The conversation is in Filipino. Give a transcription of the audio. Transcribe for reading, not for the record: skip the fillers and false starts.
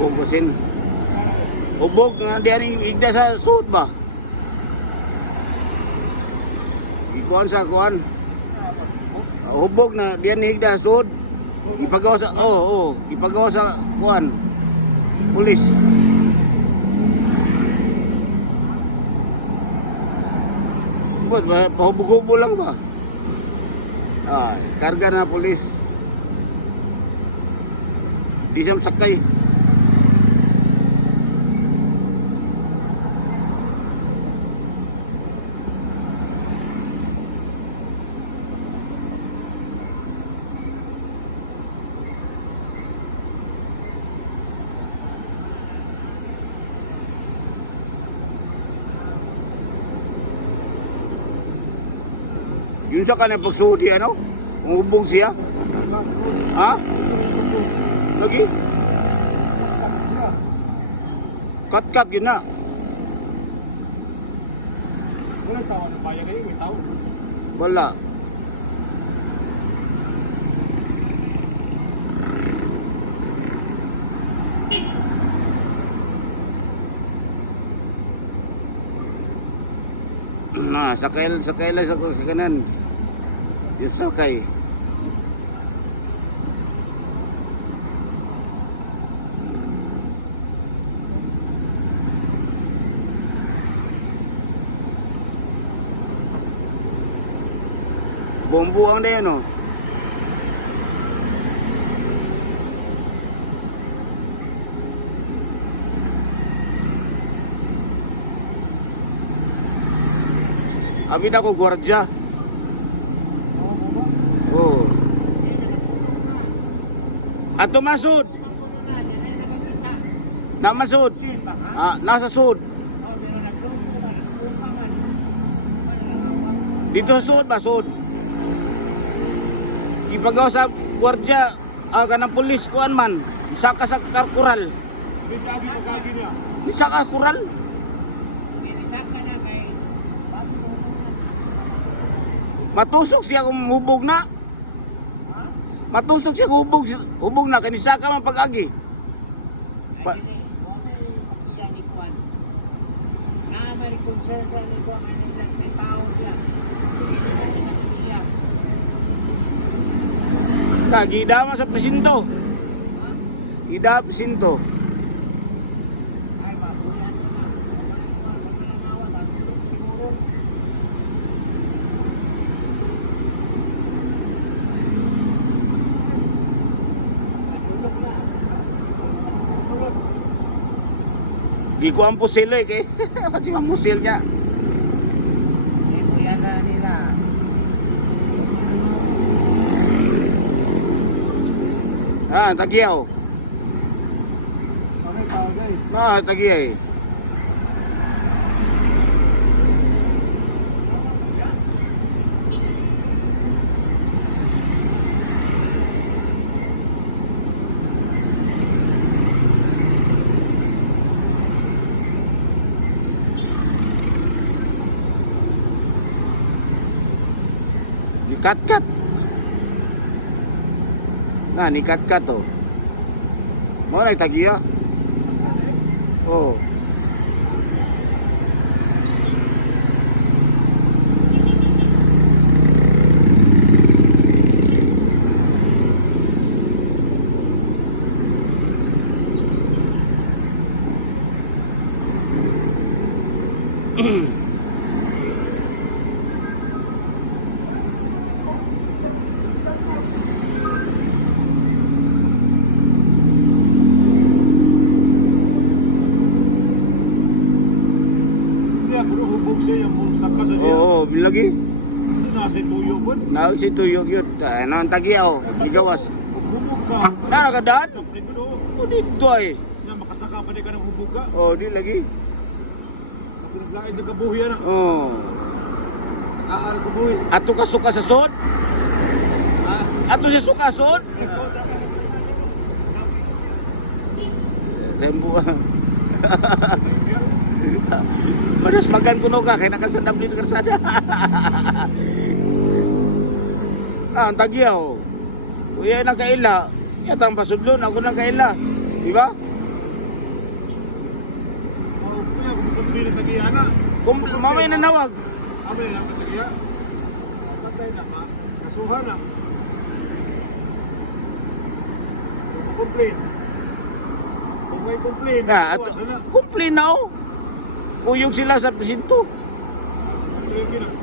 Bukusin. Ubog nga diyan igda sa suot ba? Ikuan sa kuan. Hubog na diyan higda sa suot. Ipagawa sa ipagawa sa kuan. Pulis. Bot pahubog-hubog lang ba? Karga na pulis. Di siya sakay. Yun sa kanya pagsudi ano? Umubog siya? Ha? Lagi? Cut yun na. Walang tawa ng bayan kayo, may tao. Wala. Sakay lang sa kanan. Yun sakay. Bombuang na yan o. Abid ako gwardiya. Oh. Ato masud. Na masud. Nasa sud. Dito sa sud ba sud? Ipagawa sa gwardiya kanang pulis kuan man. Isaka sa karkural. Isaka kural. Matusok siya kung hubog na. Matusok siya kung hubog na. Kanisa ka man pag-agi. Gida man sa presinto. Gida presinto. Di ko ang pusil kay pati ang pusil niya. Yan na nila. Tagiyaw. Tagiyaw. Kat. Ni kat oh. Mo na tagiya. Oh. Oo, lagi. Nasa tuyo po. Si tuyok yun. Ano ang tagiyaw? Bigawas. Hubog ka. Nakakadaan? O dito ay. Na makasaka pa di ka ng hubog ka. O di lagi. Nakulaglain sa kabuhi na. Oo. Aal kabuhi. Ato ka suka sa sod? Ato siya suka sa sod? Tempo. Manas magan kuno ka kay nakasandam dito karsada. Ang tagyaw. Uya na kaila. Yatang pasudlon ako na kaila. Di ba? Hindi na tagiya na. Mamay na nawag. Amay na tagiya. Patay na ka. Kasuhan na. Complain. Kung may complain, Complain na oh. Kuyog sila sa presinto. ito yung gina.